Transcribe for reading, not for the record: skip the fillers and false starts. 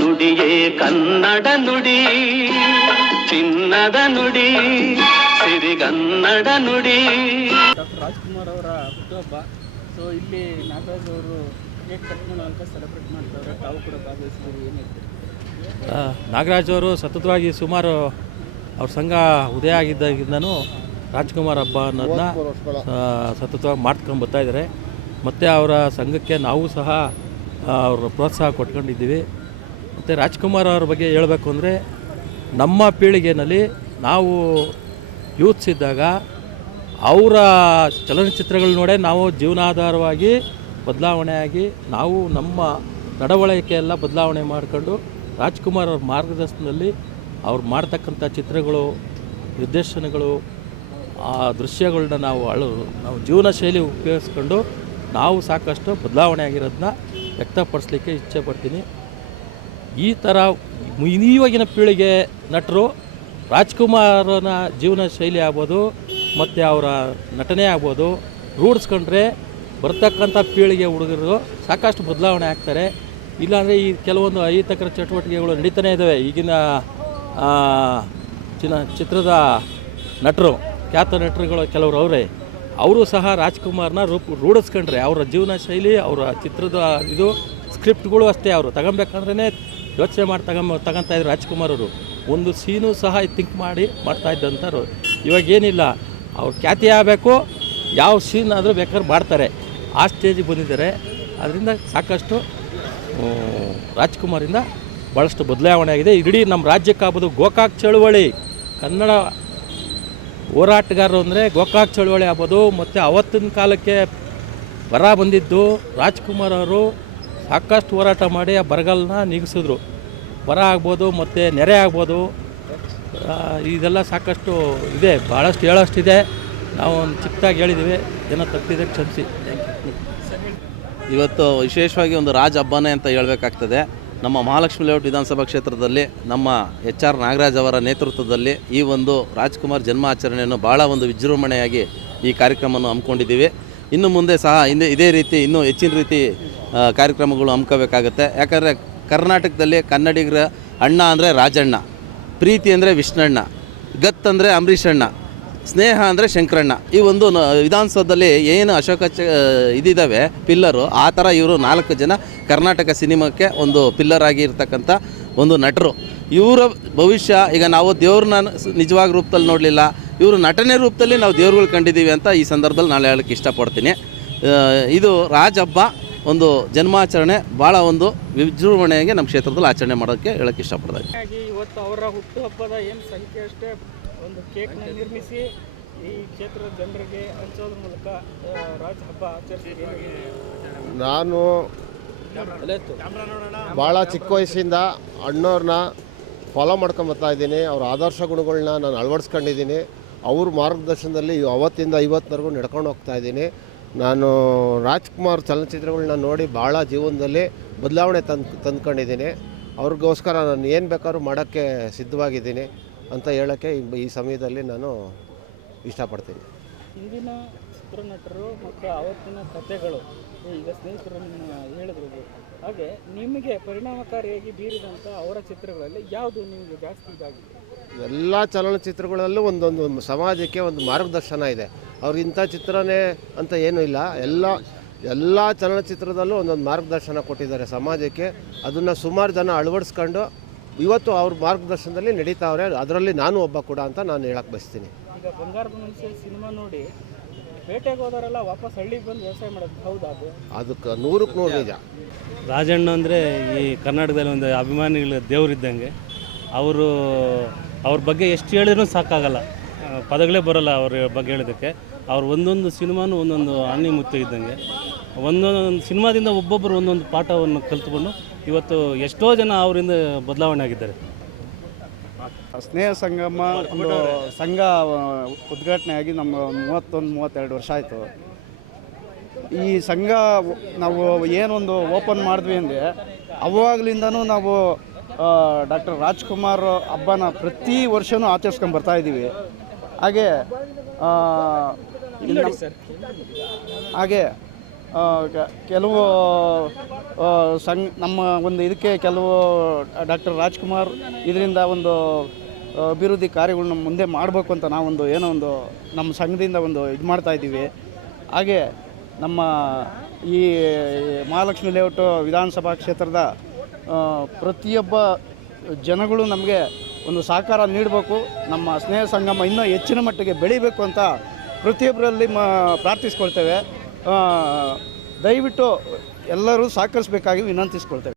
ನುಡಿಯೇ ಕನ್ನಡ ನುಡಿ, ಚಿನ್ನದ ನುಡಿ, ಸಿರಿಗನ್ನಡ ನುಡಿ. ಡಾಕ್ಟರ್ ರಾಜ್ಕುಮಾರ್ ಅವರ ಹುಟ್ಟುಹಬ್ಬ. ಸೊ ಇಲ್ಲಿ ನಾಗರಾಜ್ ಅವರು ಕೇಕ್ ಕಟ್ ಅಂತ ಸೆಲೆಬ್ರೇಟ್ ಮಾಡ್ತಾರೆ, ತಾವು ಕೂಡ ಭಾಗವಹಿಸಿದ್ದೀರಿ, ಏನು ಹೇಳ್ತೀರಿ? ನಾಗರಾಜ್ ಅವರು ಸತತವಾಗಿ ಸುಮಾರು ಅವ್ರ ಸಂಘ ಉದಯ ಆಗಿದ್ದಾಗಿಂದನೂ ರಾಜ್ಕುಮಾರ್ ಹಬ್ಬ ಅನ್ನೋದನ್ನ ಸತತವಾಗಿ ಮಾಡ್ಕೊಂಡು ಬರ್ತಾಯಿದ್ದಾರೆ. ಮತ್ತು ಅವರ ಸಂಘಕ್ಕೆ ನಾವು ಸಹ ಅವ್ರ ಪ್ರೋತ್ಸಾಹ ಕೊಟ್ಕೊಂಡಿದ್ದೀವಿ. ಮತ್ತು ರಾಜ್ಕುಮಾರ್ ಅವ್ರ ಬಗ್ಗೆ ಹೇಳಬೇಕು ಅಂದರೆ, ನಮ್ಮ ಪೀಳಿಗೆಯಲ್ಲಿ ನಾವು ಯೂತ್ಸ್ ಇದ್ದಾಗ ಅವರ ಚಲನಚಿತ್ರಗಳು ನೋಡೇ ನಾವು ಜೀವನಾಧಾರವಾಗಿ ಬದಲಾವಣೆಯಾಗಿ ನಾವು ನಮ್ಮ ನಡವಳಿಕೆ ಎಲ್ಲ ಬದಲಾವಣೆ ಮಾಡಿಕೊಂಡು ರಾಜ್ಕುಮಾರ್ ಅವ್ರ ಮಾರ್ಗದರ್ಶನದಲ್ಲಿ ಅವ್ರು ಮಾಡ್ತಕ್ಕಂಥ ಚಿತ್ರಗಳು, ನಿರ್ದೇಶನಗಳು, ಆ ದೃಶ್ಯಗಳನ್ನ ನಾವು ಜೀವನ ಶೈಲಿ ಉಪಯೋಗಿಸ್ಕೊಂಡು ನಾವು ಸಾಕಷ್ಟು ಬದಲಾವಣೆ ಆಗಿರೋದನ್ನ ವ್ಯಕ್ತಪಡಿಸ್ಲಿಕ್ಕೆ ಇಚ್ಛೆ ಪಡ್ತೀನಿ. ಈ ಥರ ಇವಾಗಿನ ಪೀಳಿಗೆ ನಟರು ರಾಜ್ಕುಮಾರನ ಜೀವನ ಶೈಲಿ ಆಗ್ಬೋದು ಮತ್ತು ಅವರ ನಟನೆ ಆಗ್ಬೋದು ರೂಢಿಸ್ಕೊಂಡ್ರೆ ಬರ್ತಕ್ಕಂಥ ಪೀಳಿಗೆ ಹುಡುಗರು ಸಾಕಷ್ಟು ಬದಲಾವಣೆ ಆಗ್ತಾರೆ. ಇಲ್ಲಾಂದರೆ ಈ ಕೆಲವೊಂದು ಅಹಿತಕರ ಚಟುವಟಿಕೆಗಳು ನಡೀತಾನೆ ಇದ್ದಾವೆ. ಈಗಿನ ಚಿತ್ರದ ನಟರು, ಖ್ಯಾತ ನಟರುಗಳು ಕೆಲವರು ಅವರೇ, ಅವರು ಸಹ ರಾಜ್ಕುಮಾರ್ನ ರೂಢಿಸ್ಕೊಂಡ್ರೆ ಅವರ ಜೀವನ ಶೈಲಿ, ಅವರ ಚಿತ್ರದ ಇದು ಸ್ಕ್ರಿಪ್ಟ್ಗಳು ಅಷ್ಟೇ ಅವರು ತಗೊಬೇಕಂದ್ರೆ ಯೋಚನೆ ಮಾಡಿ ತಗೊತಾಯಿದ್ರು. ರಾಜ್ಕುಮಾರ್ ಅವರು ಒಂದು ಸೀನು ಸಹ ಥಿಂಕ್ ಮಾಡಿ ಮಾಡ್ತಾಯಿದ್ದಂಥವ್ರು. ಇವಾಗೇನಿಲ್ಲ, ಅವ್ರು ಖ್ಯಾತಿ ಆಗಬೇಕು, ಯಾವ ಸೀನ್ ಆದರೂ ಬೇಕಾದ್ರೆ ಮಾಡ್ತಾರೆ, ಆ ಸ್ಟೇಜಿಗೆ ಬಂದಿದ್ದಾರೆ. ಅದರಿಂದ ಸಾಕಷ್ಟು ರಾಜ್ಕುಮಾರಿಂದ ಭಾಳಷ್ಟು ಬದಲಾವಣೆ ಆಗಿದೆ. ಇಡೀ ನಮ್ಮ ರಾಜ್ಯಕ್ಕಾಗ್ಬೋದು. ಗೋಕಾಕ್ ಚಳುವಳಿ, ಕನ್ನಡ ಹೋರಾಟಗಾರರು ಅಂದರೆ ಗೋಕಾಕ್ ಚಳುವಳಿ ಆಗ್ಬೋದು. ಮತ್ತು ಅವತ್ತಿನ ಕಾಲಕ್ಕೆ ಬರ ಬಂದಿದ್ದು ರಾಜ್ಕುಮಾರ್ ಅವರು ಸಾಕಷ್ಟು ಹೋರಾಟ ಮಾಡಿ ಆ ಬರಗಾಲನ್ನ ನೀಗಿಸಿದ್ರು. ಬರ ಆಗ್ಬೋದು ಮತ್ತು ನೆರೆ ಆಗ್ಬೋದು, ಇದೆಲ್ಲ ಸಾಕಷ್ಟು ಇದೆ, ಭಾಳಷ್ಟು ಹೇಳೋಷ್ಟಿದೆ. ನಾವು ಒಂದು ಚಿಕ್ಕದಾಗಿ ಹೇಳಿದ್ದೀವಿ, ಏನೋ ತಪ್ಪಿದೆ ಕ್ಷಮಿಸಿ. ಇವತ್ತು ವಿಶೇಷವಾಗಿ ಒಂದು ರಾಜ ಹಬ್ಬನೇ ಅಂತ ಹೇಳಬೇಕಾಗ್ತದೆ. ನಮ್ಮ ಮಹಾಲಕ್ಷ್ಮಿ ಲೇಔಟ್ ವಿಧಾನಸಭಾ ಕ್ಷೇತ್ರದಲ್ಲಿ ನಮ್ಮ HR ನಾಗರಾಜ್ ಅವರ ನೇತೃತ್ವದಲ್ಲಿ ಈ ಒಂದು ರಾಜ್ಕುಮಾರ್ ಜನ್ಮಾಚರಣೆಯನ್ನು ಭಾಳ ಒಂದು ವಿಜೃಂಭಣೆಯಾಗಿ ಈ ಕಾರ್ಯಕ್ರಮವನ್ನು ಹಮ್ಮಿಕೊಂಡಿದ್ದೀವಿ. ಇನ್ನು ಮುಂದೆ ಸಹ ಇದೇ ರೀತಿ ಇನ್ನೂ ಹೆಚ್ಚಿನ ರೀತಿ ಕಾರ್ಯಕ್ರಮಗಳು ಹಮ್ಮಿಕೋಬೇಕಾಗುತ್ತೆ. ಯಾಕಂದರೆ ಕರ್ನಾಟಕದಲ್ಲಿ ಕನ್ನಡಿಗರ ಅಣ್ಣ ಅಂದರೆ ರಾಜಣ್ಣ, ಪ್ರೀತಿ ಅಂದರೆ ವಿಷ್ಣಣ್ಣ, ಗತ್ ಅಂದರೆ ಅಂಬರೀಷಣ್ಣ, ಸ್ನೇಹ ಅಂದರೆ ಶಂಕರಣ್ಣ. ಈ ಒಂದು ವಿಧಾನಸೌಧದಲ್ಲಿ ಏನು ಇದಿದ್ದಾವೆ ಪಿಲ್ಲರು, ಆ ಥರ ಇವರು 4 ಜನ ಕರ್ನಾಟಕ ಸಿನಿಮಾಕ್ಕೆ ಒಂದು ಪಿಲ್ಲರ್ ಆಗಿರ್ತಕ್ಕಂಥ ಒಂದು ನಟರು. ಇವರ ಭವಿಷ್ಯ, ಈಗ ನಾವು ದೇವ್ರನ್ನ ನಿಜವಾಗಿ ರೂಪದಲ್ಲಿ ನೋಡಲಿಲ್ಲ, ಇವರು ನಟನೆ ರೂಪದಲ್ಲಿ ನಾವು ದೇವ್ರುಗಳು ಕಂಡಿದ್ದೀವಿ ಅಂತ ಈ ಸಂದರ್ಭದಲ್ಲಿ ನಾನು ಹೇಳೋಕ್ಕೆ ಇಷ್ಟಪಡ್ತೀನಿ. ಇದು ರಾಜ ಹಬ್ಬ, ಒಂದು ಜನ್ಮಾಚರಣೆ ಭಾಳ ಒಂದು ವಿಜೃಂಭಣೆಯಾಗಿ ನಮ್ಮ ಕ್ಷೇತ್ರದಲ್ಲಿ ಆಚರಣೆ ಮಾಡೋಕ್ಕೆ ಹೇಳೋಕ್ಕೆ ಇಷ್ಟಪಡ್ತೀನಿ. ಇವತ್ತು ಅವರ ಹುಟ್ಟುಹಬ್ಬದ ಏನು ಸಂಖ್ಯೆ ಅಷ್ಟೇ ಒಂದು ಕೇಕ್ನ ನಿರ್ಮಿಸಿ ಈ ಕ್ಷೇತ್ರದ ಜನರಿಗೆ ಹಂಚೋದ್ರ ಮೂಲಕ ರಾಜ ಹಬ್ಬ ಆಚರಿಸಿದ್ದೀವಿ. ನಾನು ಭಾಳ ಚಿಕ್ಕ ವಯಸ್ಸಿಂದ ಅಣ್ಣವ್ರನ್ನ ಫಾಲೋ ಮಾಡ್ಕೊಂಬರ್ತಾ ಇದ್ದೀನಿ. ಅವ್ರ ಆದರ್ಶ ಗುಣಗಳನ್ನ ನಾನು ಅಳವಡಿಸ್ಕೊಂಡಿದ್ದೀನಿ. ಅವ್ರ ಮಾರ್ಗದರ್ಶನದಲ್ಲಿ ಅವತ್ತಿಂದ ಇವತ್ತಿನವರೆಗೂ ನಡ್ಕೊಂಡು ಹೋಗ್ತಾ ಇದ್ದೀನಿ. ನಾನು ರಾಜ್ಕುಮಾರ್ ಚಲನಚಿತ್ರಗಳನ್ನ ನೋಡಿ ಭಾಳ ಜೀವನದಲ್ಲಿ ಬದಲಾವಣೆ ತಂದ್ಕೊಂಡಿದ್ದೀನಿ. ಅವ್ರಿಗೋಸ್ಕರ ನಾನು ಏನು ಬೇಕಾದ್ರೂ ಮಾಡೋಕ್ಕೆ ಸಿದ್ಧವಾಗಿದ್ದೀನಿ ಅಂತ ಹೇಳೋಕ್ಕೆ ಈ ಸಮಯದಲ್ಲಿ ನಾನು ಇಷ್ಟಪಡ್ತೀನಿ. ಹಿಂದಿನ ಚಿತ್ರನಟರು ಮತ್ತು ಅವತ್ತಿನ ಕಥೆಗಳು, ಈಗ ಸ್ನೇಹಿತರು ಹೇಳಿದ್ರು, ಹಾಗೆ ನಿಮಗೆ ಪರಿಣಾಮಕಾರಿಯಾಗಿ ಬೀರಿದಂಥ ಅವರ ಚಿತ್ರಗಳಲ್ಲಿ ಯಾವುದು ನಿಮಗೆ ಜಾಸ್ತಿ ಇದಾಗಿದೆ? ಎಲ್ಲ ಚಲನಚಿತ್ರಗಳಲ್ಲೂ ಒಂದೊಂದು ಸಮಾಜಕ್ಕೆ ಒಂದು ಮಾರ್ಗದರ್ಶನ ಇದೆ. ಅವ್ರು ಇಂಥ ಚಿತ್ರನೇ ಅಂತ ಏನೂ ಇಲ್ಲ, ಎಲ್ಲ ಚಲನಚಿತ್ರದಲ್ಲೂ ಒಂದೊಂದು ಮಾರ್ಗದರ್ಶನ ಕೊಟ್ಟಿದ್ದಾರೆ ಸಮಾಜಕ್ಕೆ. ಅದನ್ನು ಸುಮಾರು ಜನ ಅಳವಡಿಸ್ಕೊಂಡು ಇವತ್ತು ಅವ್ರ ಮಾರ್ಗದರ್ಶನದಲ್ಲಿ ನಡೀತಾವ್ರೆ. ಅದರಲ್ಲಿ ನಾನು ಒಬ್ಬ ಕೂಡ ಅಂತ ನಾನು ಹೇಳಕ್ಕೆ ಬಯಸ್ತೀನಿ. ಈಗ ಬಂಗಾರದ ಮನುಷ್ಯ ಸಿನಿಮಾ ನೋಡಿ ಬೇಟೆಗೆ ಹೋದವರೆಲ್ಲ ವಾಪಸ್ ಹಳ್ಳಿಗೆ ಬಂದು ವ್ಯವಸಾಯ ಮಾಡೋದು ಹೌದಾ? ಅದಕ್ಕೆ 100ಕ್ಕೆ 100 ನಿಜ. ರಾಜಣ್ಣ ಅಂದರೆ ಈ ಕರ್ನಾಟಕದಲ್ಲಿ ಒಂದು ಅಭಿಮಾನಿಗಳ ದೇವರಿದ್ದಂಗೆ. ಅವ್ರ ಬಗ್ಗೆ ಎಷ್ಟು ಹೇಳಿದ್ರೂ ಸಾಕಾಗಲ್ಲ, ಪದಗಳೇ ಬರೋಲ್ಲ ಅವ್ರ ಬಗ್ಗೆ ಹೇಳೋದಕ್ಕೆ. ಅವ್ರು ಒಂದೊಂದು ಸಿನಿಮಾನು ಒಂದೊಂದು ಹಣ್ಣಿ ಮುತ್ತು ಇದ್ದಂಗೆ. ಒಂದೊಂದು ಸಿನಿಮಾದಿಂದ ಒಬ್ಬೊಬ್ಬರು ಒಂದೊಂದು ಪಾಠವನ್ನು ಕಲಿತ್ಕೊಂಡು ಇವತ್ತು ಎಷ್ಟೋ ಜನ ಅವರಿಂದ ಬದಲಾವಣೆ ಆಗಿದ್ದಾರೆ. ಸ್ನೇಹ ಸಂಗಮ ಒಂದು ಸಂಘ ಉದ್ಘಾಟನೆಯಾಗಿ ನಮ್ಮ 31-32 ವರ್ಷ ಆಯಿತು. ಈ ಸಂಘ ನಾವು ಏನೊಂದು ಓಪನ್ ಮಾಡಿದ್ವಿ ಅಂದರೆ ಅವಾಗಲಿಂದನೂ ನಾವು ಡಾಕ್ಟರ್ ರಾಜ್ಕುಮಾರ್ ಹಬ್ಬನ ಪ್ರತಿ ವರ್ಷವೂ ಆಚರಿಸ್ಕೊಂಡು ಬರ್ತಾಯಿದ್ದೀವಿ. ಹಾಗೆ ಕೆಲವು ನಮ್ಮ ಒಂದು ಇದಕ್ಕೆ ಕೆಲವು ಡಾಕ್ಟರ್ ರಾಜ್ಕುಮಾರ್ ಇದರಿಂದ ಒಂದು ಅಭಿವೃದ್ಧಿ ಕಾರ್ಯಗಳನ್ನ ಮುಂದೆ ಮಾಡಬೇಕು ಅಂತ ನಾವೊಂದು ಏನೋ ಒಂದು ನಮ್ಮ ಸಂಘದಿಂದ ಒಂದು ಇದು ಮಾಡ್ತಾಯಿದ್ದೀವಿ. ಹಾಗೆ ನಮ್ಮ ಈ ಮಹಾಲಕ್ಷ್ಮಿ ಲೇಔಟು ವಿಧಾನಸಭಾ ಕ್ಷೇತ್ರದ ಪ್ರತಿಯೊಬ್ಬ ಜನಗಳು ನಮಗೆ ಒಂದು ಸಹಕಾರ ನೀಡಬೇಕು. ನಮ್ಮ ಸ್ನೇಹ ಸಂಗಮ ಇನ್ನೂ ಹೆಚ್ಚಿನ ಮಟ್ಟಿಗೆ ಬೆಳಿಬೇಕು ಅಂತ ಪ್ರತಿಯೊಬ್ಬರಲ್ಲಿ ಪ್ರಾರ್ಥಿಸ್ಕೊಳ್ತೇವೆ. ದಯವಿಟ್ಟು ಎಲ್ಲರೂ ಸಹಕರಿಸಬೇಕಾಗಿ ವಿನಂತಿಸ್ಕೊಳ್ತೇವೆ.